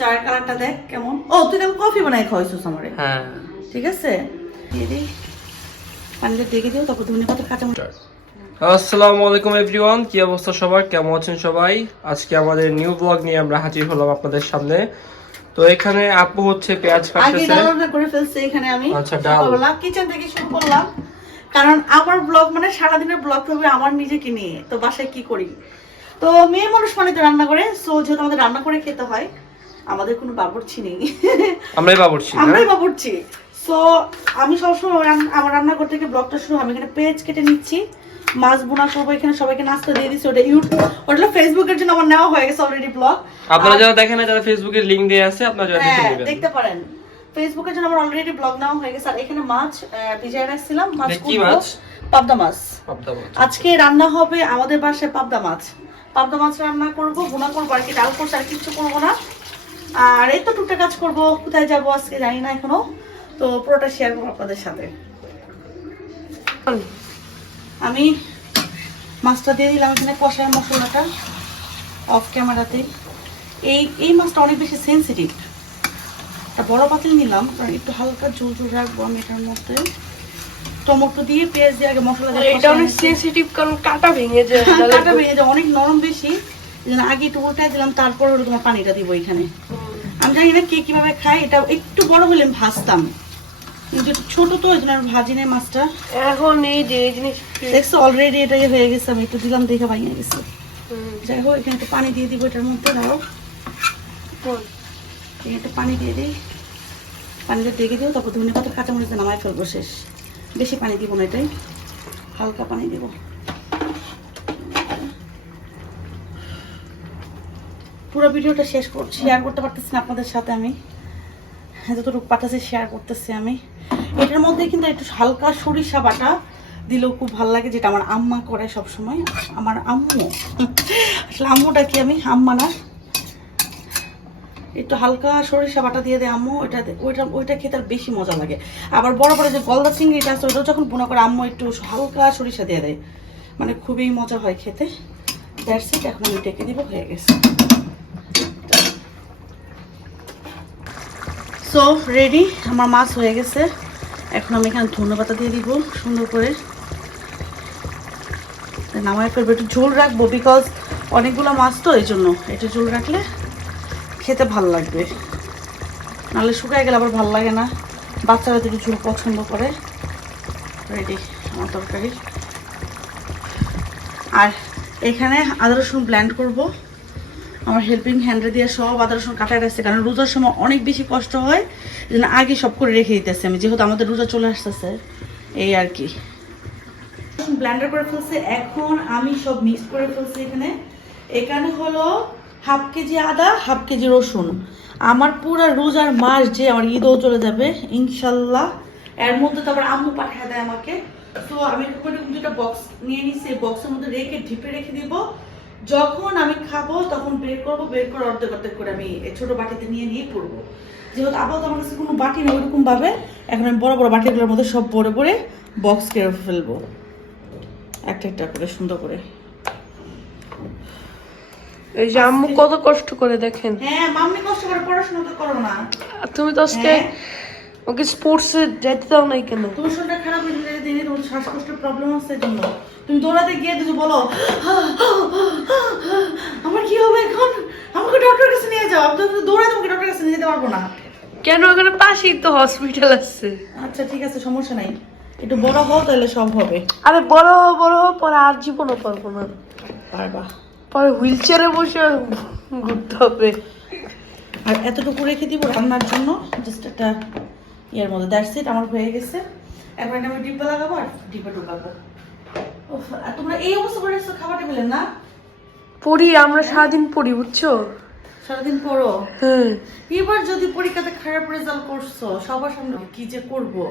চায়ের কালারটা দেখ কেমন। ও তুই তো কফি বানাই খাওয়াইছিস আমারে। হ্যাঁ ঠিক আছে, দিয়ে দিই পানিতে ডেকে দিও, তারপর ধনে পাতা কাঁচামরিচ। আসসালামু আলাইকুম এভরিওয়ান, কি অবস্থা সবার, কেমন আছেন সবাই? আজকে আমাদের নিউ ব্লগ নিয়ে আমরা হাজির হলাম আপনাদের সামনে। তো এখানে আপু হচ্ছে পেঁয়াজ আগে কাটতেছে। ডালটা করে ফেলছি এখানে আমি। আচ্ছা, ডাল। সকালবেলা কিচেন থেকে শুরু করলাম, কারণ আমার ব্লগ মানে সারাদিনের ব্লগ হবে আমার নিজেকে নিয়ে। তো বাসায় কি করি, তো মেয়ে মানুষ মানে তো রান্না করে, সো যেহেতু আমাদের রান্না করে খেতে হয়, আমাদের কোনো বাবুর্চি নেই, আমরাই বাবুর্চি। আমরাই বাবুর্চি। সো আমি সবসময় আমার রান্নাঘর থেকে ব্লগটা শুরু। আমি এখানে পেঁয়াজ কেটে নিচ্ছি, মাছ বোনা করবো, এখানে সবাইকে নাস্তা দিয়ে দিচ্ছি। ওটা ওটা ফেসবুকের জন্য আমার নেওয়া হয়ে গেছে অলরেডি ব্লগ। আপনারা যারা দেখেন না, যারা ফেসবুকের লিংক দিয়ে আছে, আপনারা যারা দেখে নেবেন, দেখতে পারেন। ফেসবুকের জন্য আমার অলরেডি ব্লগ নেওয়া হয়ে গেছে। আর এখানে মাছ ভিজিয়ে রাখছিলাম। মাছ কি মাছ? পাবদা মাছ। পাবদা মাছ। আজকে রান্না হবে আমাদের বাসায় পাবদা মাছ। পাবদা মাছ রান্না করবো, বোনা করবো আর কি, ডাল করছি, আর কিছু করবো না। আর এই তো টুকটাক কাজ করবো, কোথায় যাবো আজকে জানি না এখনো, তো পুরোটা শেয়ার করবো আপনাদের সাথে। আমি মাছটা দিয়ে দিলাম এখানে, কষায় মশলাটা অফ ক্যামেরাতে। এই মাছটা অনেক বেশি সেন্সিটিভ, একটা বড় পাতিল নিলাম কারণ একটু হালকা ঝোল ঝোল রাখবো আমি এটার মধ্যে। টমেটো দিয়ে পেঁয়াজ দিয়ে আগে মশলা দিয়ে, এটা অনেক সেনসিটিভ কারণ কাটা ভেঙে যায়। কাটা ভেঙে যায়, অনেক নরম বেশি। আগে একটু উল্টাই দিলাম, তারপর হলো তোমার পানিটা দিব এখানে। আমি জানি না কে কিভাবে খাই, এটা একটু বড় হলে আমি ভাজতাম, কিন্তু ছোট তো ওই জন্য আমি ভাজি নাই মাছটা। এখন এই যে এই জিনিস দেখছো অলরেডি এটা হয়ে গেছে, আমি একটু দিলাম দেখে ভাঙিয়ে গেছে। যাই হোক এখানে একটু পানি দিয়ে দিব এটার মধ্যে। দাও একটু পানি দিয়ে দিই, পানিটা ডেকে দিও, তারপর ধনে পাতা কাঁচামরিচ নামায় ফেলবো, শেষ। বেশি পানি দিব না, এটাই হালকা পানি দিব। পুরো ভিডিওটা শেয়ার করতে পারতেছি না আপনাদের সাথে, আমি যতটুকু পাঠাচ্ছি শেয়ার করতেছি আমি। এটার মধ্যে কিন্তু একটু হালকা সরিষা বাটা দিলেও খুব ভালো লাগে, যেটা আমার আম্মা করে সব সময়। আমার আম্মু আসলে আম্মুটা কি, আমি আম্মা না, একটু হালকা সরিষা বাটা দিয়ে দেয় আম্মু। ওইটা খেতে আর বেশি মজা লাগে। আবার বড় বড় যে গলদা চিংড়িটা আছে, ওটা যখন বোনা করে আম্মু একটু হালকা সরিষা দিয়ে দেয়, মানে খুবই মজা হয় খেতে। দ্যাটস ইট, এখন আমি ডেকে দিব, হয়ে গেছে। সো রেডি, আমার মাছ হয়ে গেছে। এখন আমি এখানে ধনেপাতা দিয়ে দিব সুন্দর করে, নামায় ফেলবো। একটু ঝোল রাখবো বিকজ অনেকগুলো মাছ তো, এই জন্য একটু ঝোল রাখলে খেতে ভালো লাগবে, নাহলে শুকায় গেলে আবার ভালো লাগে না। বাচ্চারা তো একটু ঝোল পছন্দ করে। রেডি আমার তরকারি। আর এখানে আদা রসুন ব্লেন্ড করবো, আমার হেল্পিং হ্যান্ডে দিয়ে সব আদা রসুন কাটায় রাখছে, কারণ রোজার সময় অনেক বেশি কষ্ট হয়, এই জন্য আগে সব করে রেখে দিতেছি আমি, যেহেতু আমাদের রোজা চলে আসতেছে, এই আর কি। ব্লেন্ডার করে ফেলছে, এখন আমি সব মিক্স করে ফেলছি। এখানে হলো 1/2 কেজি আদা, 1/2 কেজি রসুন। আমার পুরো রোজার মাস যে আমার ঈদও চলে যাবে ইনশাল্লাহ, এর মধ্যে তো আবার আম্মু পাঠিয়ে দেয় আমাকে। তো আমি দুটো বক্স নিয়ে নিচ্ছি, এই বক্সের মধ্যে রেখে ঢিপে রেখে দিব। যখন আমি খাবো তখন বের করবো, বের করে অর্ধেক অর্ধেক করে আমি ছোট বাটিতে নিয়ে পড়বো। যেহেতু আপাতত আমার কাছে কোনো বাটি নেই ওইরকম ভাবে, এখন আমি বড় বড় বাটিগুলোর মধ্যে সব ভরে ভরে বক্স করে ফেলবো, একটা একটা করে সুন্দর করে। এই যে আম্মু কত কষ্ট করে দেখেন। হ্যাঁ মাম্মি কষ্ট করে, পড়াশোনা তো করো না। আর তুমি তো আজকে ওকে স্পোর্টসে যেতে দাও নাই কেন? তোমার শরীরটা খারাপ হয়ে গেলে দিনে তোমার শ্বাসকষ্টের প্রবলেম আছে, এই জন্য তুমি দৌড়াতে গিয়ে তুমি বলো আমার কি হবে এখন, আমাকে ডক্টরের কাছে নিয়ে যাও। আমি তো দৌড়াতে তোমাকে ডক্টরের কাছে নিয়ে যেতে পারবো না। কেন? ওখানে পাশেই তো হসপিটাল আছে। আচ্ছা ঠিক আছে, সমস্যা নাই, একটু বড় হও তাহলে সব হবে। আরে বড় হো পরে আর জীবনও পারবো না, পারবা। পরে হুইল চেয়ারে বসে ঘুরতে হবে। আর এতটুকু রেখে দিব রান্নার জন্য, জাস্ট একটা ইয়ার মধ্যে। দ্যাটস ইট, আমার হয়ে গেছে। এখন এটা আমি ডিব্বা লাগাবো আর ডিব্বা ঢুকাবো। আর তোমরা এই অবস্থা করে এসছো খাবার টেবিলে না? পড়ি আমরা সারাদিন পড়ি, বুঝছো? সারাদিন পড়ো? হ্যাঁ। এবার যদি পরীক্ষাতে খারাপ রেজাল্ট করছো, সবার সামনে কি যে করবো।